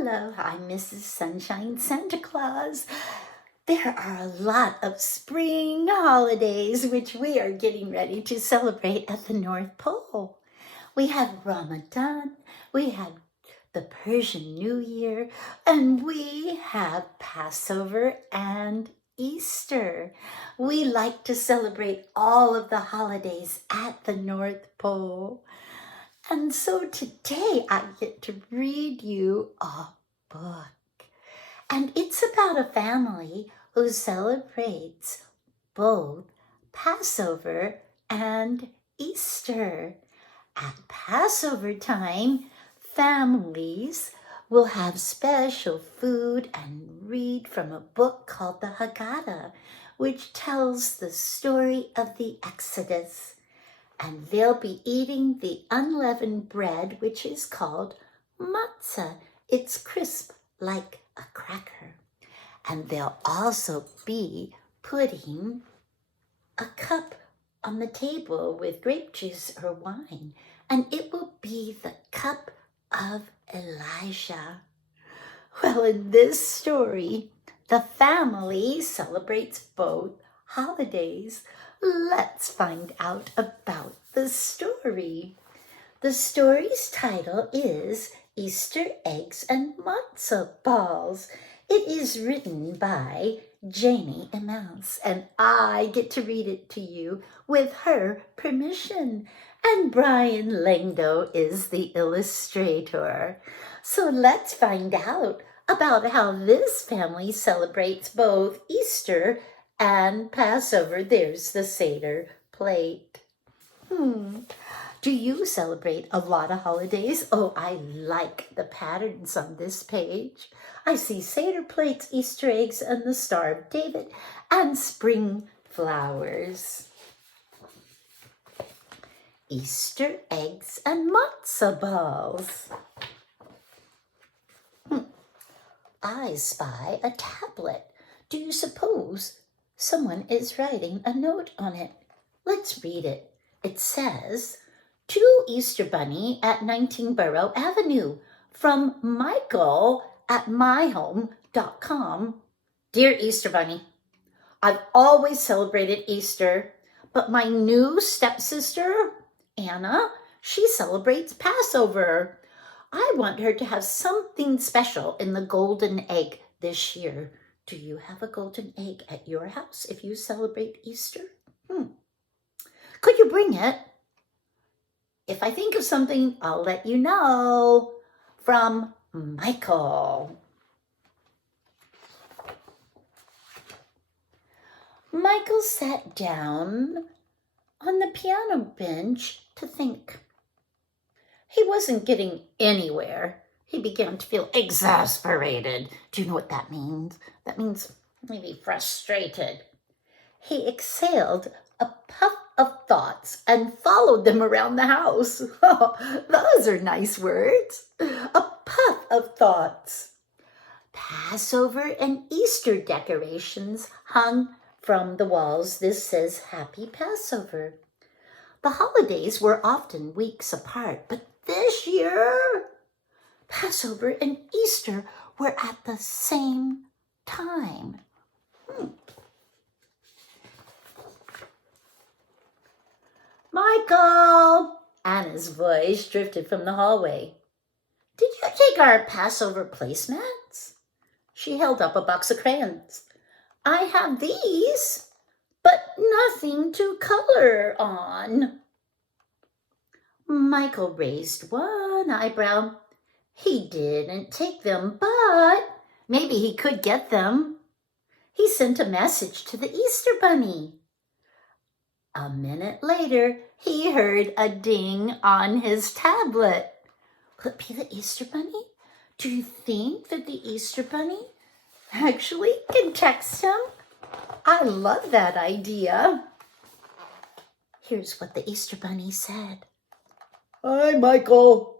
Hello, I'm Mrs. Sunshine Santa Claus. There are a lot of spring holidays which we are getting ready to celebrate at the North Pole. We have Ramadan, we have the Persian New Year, and we have Passover and Easter. We like to celebrate all of the holidays at the North Pole. And so today I get to read you a book. And it's about a family who celebrates both Passover and Easter. At Passover time, families will have special food and read from a book called the Haggadah, which tells the story of the Exodus. And they'll be eating the unleavened bread, which is called Matzo. It's crisp like a cracker. And they'll also be putting a cup on the table with grape juice or wine. And it will be the cup of Elijah. Well, in this story, the family celebrates both holidays. Let's find out about the story. The story's title is Easter Eggs and Matzo Balls. It is written by Janie Emaus, and I get to read it to you with her permission. And Bryan Langdo is the illustrator. So let's find out about how this family celebrates both Easter and Passover. There's the Seder plate. Do you celebrate a lot of holidays? Oh, I like the patterns on this page. I see Seder plates, Easter eggs, and the Star of David, and spring flowers. Easter eggs and matzo balls. I spy a tablet. Do you suppose someone is writing a note on it? Let's read it. It says, "To Easter Bunny at 19 Borough Avenue, from Michael at myhome.com. Dear Easter Bunny, I've always celebrated Easter, but my new stepsister, Anna, she celebrates Passover. I want her to have something special in the golden egg this year. Do you have a golden egg at your house if you celebrate Easter? Could you bring it? If I think of something, I'll let you know. From Michael." Michael sat down on the piano bench to think. He wasn't getting anywhere. He began to feel exasperated. Do you know what that means? That means maybe frustrated. He exhaled a puff of thoughts and followed them around the house. Oh, those are nice words. A puff of thoughts. Passover and Easter decorations hung from the walls. This says Happy Passover. The holidays were often weeks apart, but this year, Passover and Easter were at the same time. Michael! Anna's voice drifted from the hallway. Did you take our Passover placemats? She held up a box of crayons. I have these, but nothing to color on. Michael raised one eyebrow. He didn't take them, but maybe he could get them. He sent a message to the Easter Bunny. A minute later, he heard a ding on his tablet. Could it be the Easter Bunny? Do you think that the Easter Bunny actually can text him? I love that idea. Here's what the Easter Bunny said. Hi, Michael.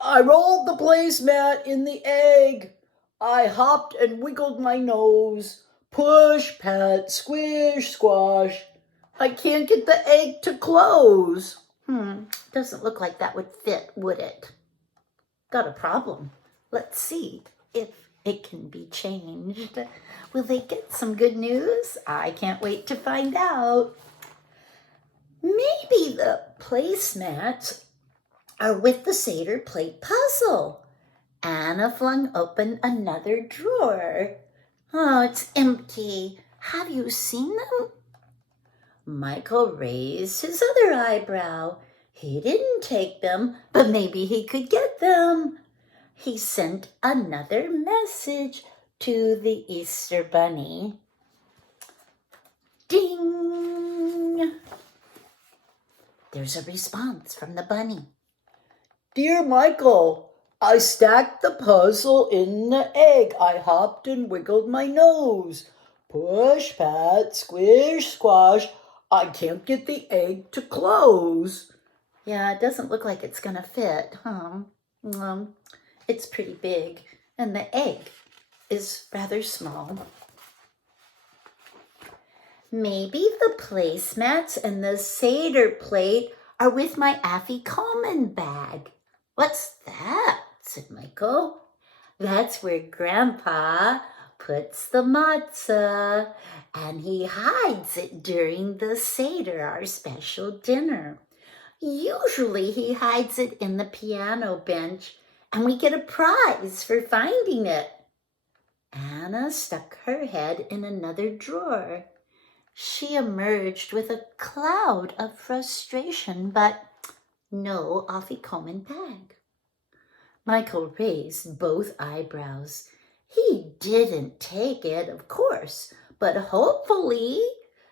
I rolled the placemat in the egg. I hopped and wiggled my nose. Push, pat, squish, squash. I can't get the egg to close. Doesn't look like that would fit, would it? Got a problem. Let's see if it can be changed. Will they get some good news? I can't wait to find out. Maybe the placemats are with the Seder plate puzzle. Anna flung open another drawer. Oh, it's empty. Have you seen them? Michael raised his other eyebrow. He didn't take them, but maybe he could get them. He sent another message to the Easter Bunny. Ding! There's a response from the bunny. Dear Michael, I stacked the puzzle in the egg. I hopped and wiggled my nose. Push, pat, squish, squash. I can't get the egg to close. Yeah, it doesn't look like it's gonna fit, huh? It's pretty big, and the egg is rather small. Maybe the placemats and the Seder plate are with my Afikoman bag. What's that? Said Michael. That's where Grandpa puts the matzah, and he hides it during the Seder, our special dinner. Usually he hides it in the piano bench, and we get a prize for finding it. Anna stuck her head in another drawer. She emerged with a cloud of frustration, but no Afikoman bag. Michael raised both eyebrows. He didn't take it, of course, but hopefully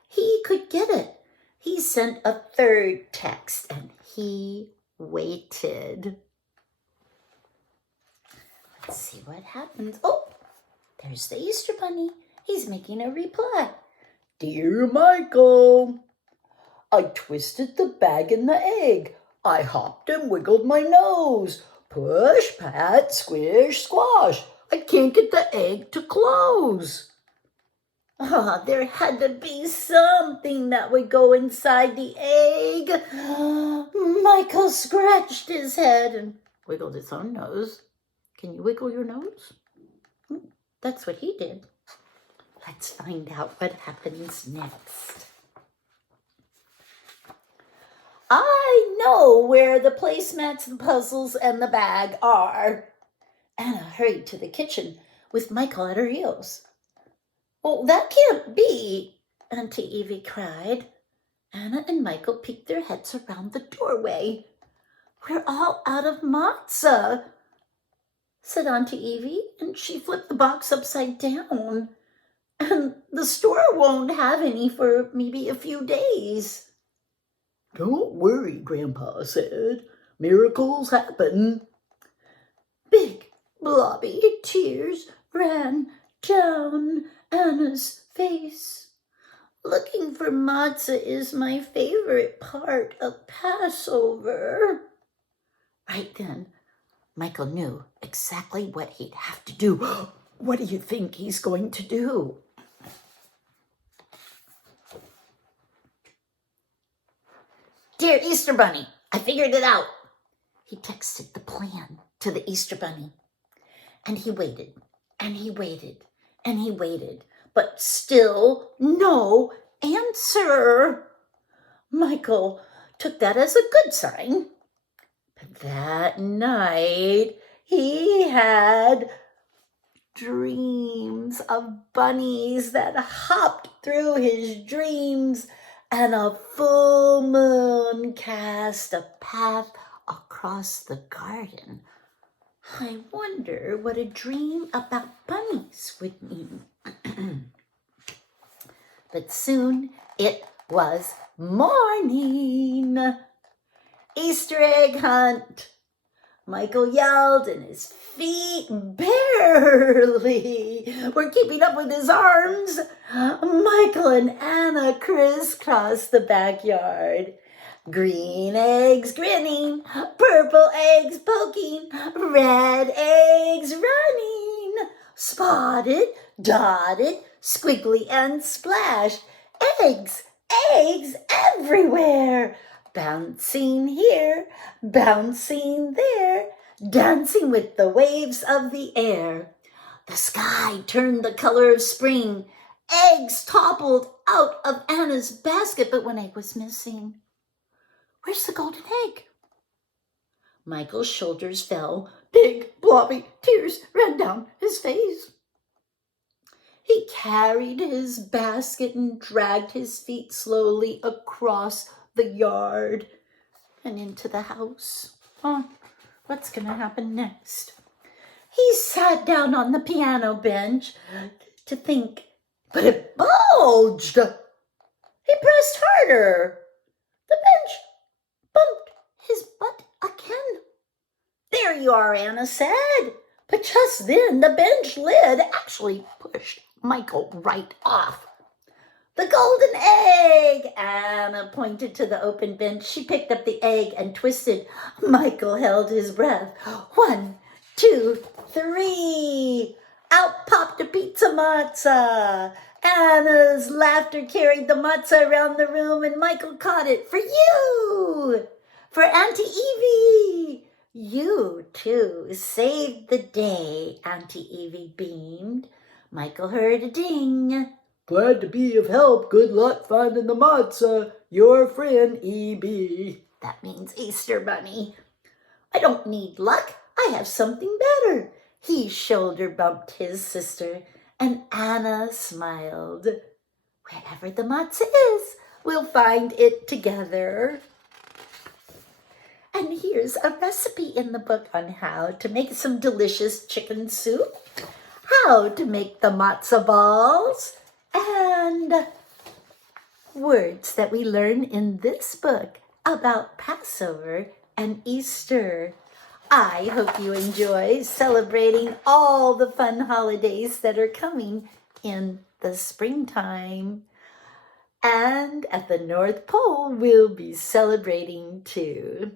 he could get it. He sent a third text, and he waited. Let's see what happens. Oh, there's the Easter Bunny. He's making a reply. Dear Michael, I twisted the bag in the egg. I hopped and wiggled my nose. Push, pat, squish, squash. I can't get the egg to close. Oh, there had to be something that would go inside the egg. Michael scratched his head and wiggled his own nose. Can you wiggle your nose? That's what he did. Let's find out what happens next. I know where the placemats, the puzzles, and the bag are. Anna hurried to the kitchen with Michael at her heels. Oh, that can't be, Auntie Evie cried. Anna and Michael peeked their heads around the doorway. We're all out of matzah, said Auntie Evie, and she flipped the box upside down. And the store won't have any for maybe a few days. Don't worry, Grandpa said. Miracles happen. Big, blobby tears ran down Anna's face. Looking for matzah is my favorite part of Passover. Right then, Michael knew exactly what he'd have to do. What do you think he's going to do? Dear Easter Bunny, I figured it out. He texted the plan to the Easter Bunny. And he waited, and he waited, and he waited, but still no answer. Michael took that as a good sign. But that night, he had dreams of bunnies that hopped through his dreams, and a full moon cast a path across the garden. I wonder what a dream about bunnies would mean. But soon it was morning. Easter egg hunt. Michael yelled, and his feet barely were keeping up with his arms. Michael and Anna crisscrossed the backyard. Green eggs grinning, purple eggs poking, red eggs running. Spotted, dotted, squiggly and splashed. Eggs, eggs everywhere. Bouncing here, bouncing there. dancing with the waves of the air. The sky turned the color of spring. Eggs toppled out of Anna's basket, but one egg was missing. Where's the golden egg? Michael's shoulders fell. Big, blobby tears ran down his face. He carried his basket and dragged his feet slowly across the yard and into the house. What's going to happen next? He sat down on the piano bench to think, but it bulged. He pressed harder. The bench bumped his butt again. There you are, Anna said. But just then, the bench lid actually pushed Michael right off. The golden egg! Anna pointed to the open bench. She picked up the egg and twisted. Michael held his breath. 1, 2, 3. Out popped a pizza matzo. Anna's laughter carried the matzah around the room, and Michael caught it. For you! For Auntie Evie! You, too, saved the day, Auntie Evie beamed. Michael heard a ding. Glad to be of help. Good luck finding the matzah. Your friend, E.B. That means Easter Bunny. I don't need luck. I have something better. He shoulder bumped his sister, and Anna smiled. Wherever the matzah is, we'll find it together. And here's a recipe in the book on how to make some delicious chicken soup, how to make the matzah balls, and words that we learn in this book about Passover and Easter. I hope you enjoy celebrating all the fun holidays that are coming in the springtime. And at the North Pole, we'll be celebrating too.